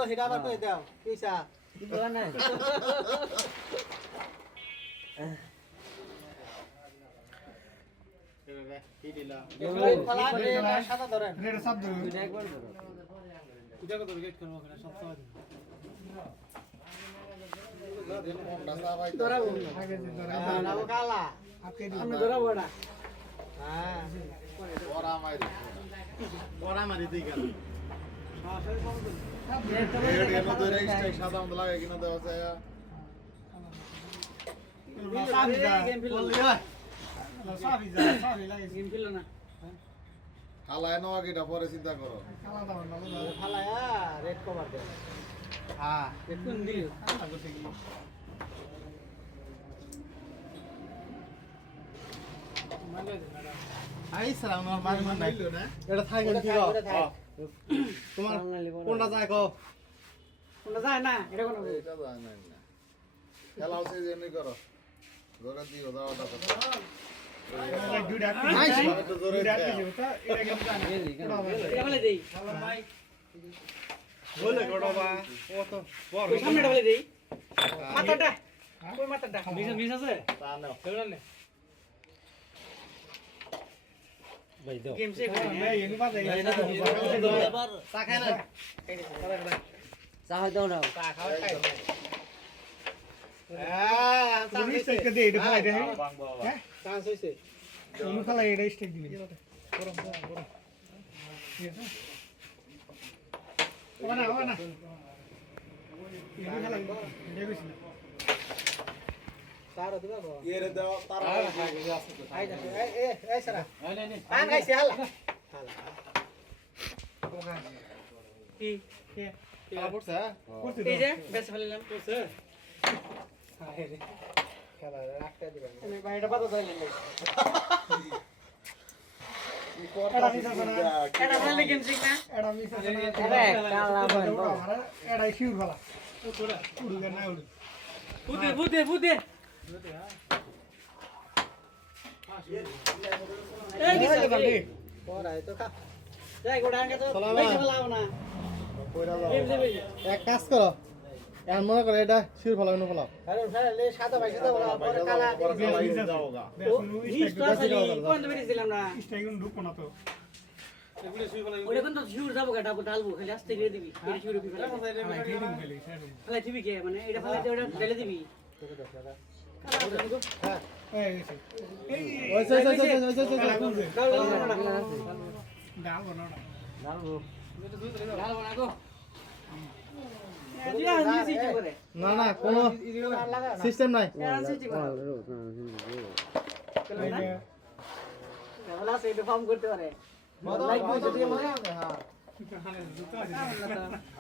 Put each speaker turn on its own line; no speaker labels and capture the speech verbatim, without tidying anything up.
সেটা আবার কই দাও পয়সা
দিবা না
কি দিলা
সাদা ধরেন এটা সব ধরুন
দুইটা একবার ধরো
এটা কত গেট করব ওখানে সব সব
ধরাবো আগে যে ধরাবো
নাও কালা
আপনি
আমি ধরাবো না
হ্যাঁ
বড়া মারি
বড়া মারি দিই গেল
এর এর মধ্যে রেজিস্ট্রেশন সাদা মতো লাগে কিনা দেওয়া যায়
সাবি যা
গেম খেলো
সাবি যা সাবি লাগে
গেম খেলো না
হালায় নেওয়া কিটা পরে চিন্তা করো
কালা দাও না
ফালায়া রেড কভার দে
হ্যাঁ
দেখুন দিল
কালা করতে কি
আই সালাম আমার মার মান নাই এটা থাই গেল কি তোমার কোনটা যায় কো
কোনটা যায় না এটা কোন
এটা যায় না না খেলা হচ্ছে যে এমনি করো ধরে দিও দাও দাও
দুইটা
নাইস
দুইটা কি ওটা এটা কেমন জানা
এটা বলে দেই
বলে গড়বা ও তো বড়
ওই সামনেটা বলে দেই মাথাটা কই মাথাটা মিস মিস আছে
তা নাও
সেগুলো নে
ভাই দাও
গেম শেষ
এই এনি বাজে
এবার চা খায় না
চা হয় দাও না
চা খাওয়া খাই হ্যাঁ
তুমি স্টেক দে এটা খাই দে
বাং বাবা
হ্যাঁ
চান্স হইছে
তুমি খালা এটা স্টেক দিবি গরম গরম গরম ঠিক আছে ওনা ওনা এটা খালা এটা কইছ না
সারা দিবা গো
এর দাও তারা
আই যা এই এই এই সারা
এই নে নে
পান খাইছে হালা
কি
কে
খেলা পড়ছে
করতে
এই যে বেশ ফেললাম
পড়ছে খেলা রাখতে দিবেন
আমি বাইরে পাতা চাইলে
কি কথা
এটা ফেললে গেম শিখ না
এটা মিস আছে না
আরে কালা বল
এটা শিউর ভালা পুরো পুরো না উড়
বুদে বুদে বুদে এই কি
বালি
পড়াই তো খা
যাই গোড়া আনকে তো বেশি ফেলাও না
কইরা দাও
গেম দেবে
এক কাজ করো এখন মনে করো এটা শির ফলাও না ফলাও আরে ফেলে লে সাদা ভাই সাদা বলা পরে কালা
পরে কালা ইয়ে দাও গা
নিস তো আসলে কোন দেবে দিলাম না
স্টেক ঢুকো না তো
ওরে কোন তো শিউর যাবো গাটা ঢালবো খালি আস্তে করে দিবি এটা শিউর দিবি
ট্রেনিং পেলে স্যার
খালি দিবি কে মানে এটা ফেলাতে ওটা ঢেলে দিবি
এই এই
ওই সই সই সই সই সই
গাল গাল না
ডাল বানাও
ঢালবো ঢালবো না গো দিয়া নিছি কি করে
না না কোনো সিস্টেম নাই
এরা সিটি করে
এই যে
বলা সেটা ফর্ম করতে পারে লাইক বুঝতে দিয়ে মনে হয় হ্যাঁ
জুতা আছে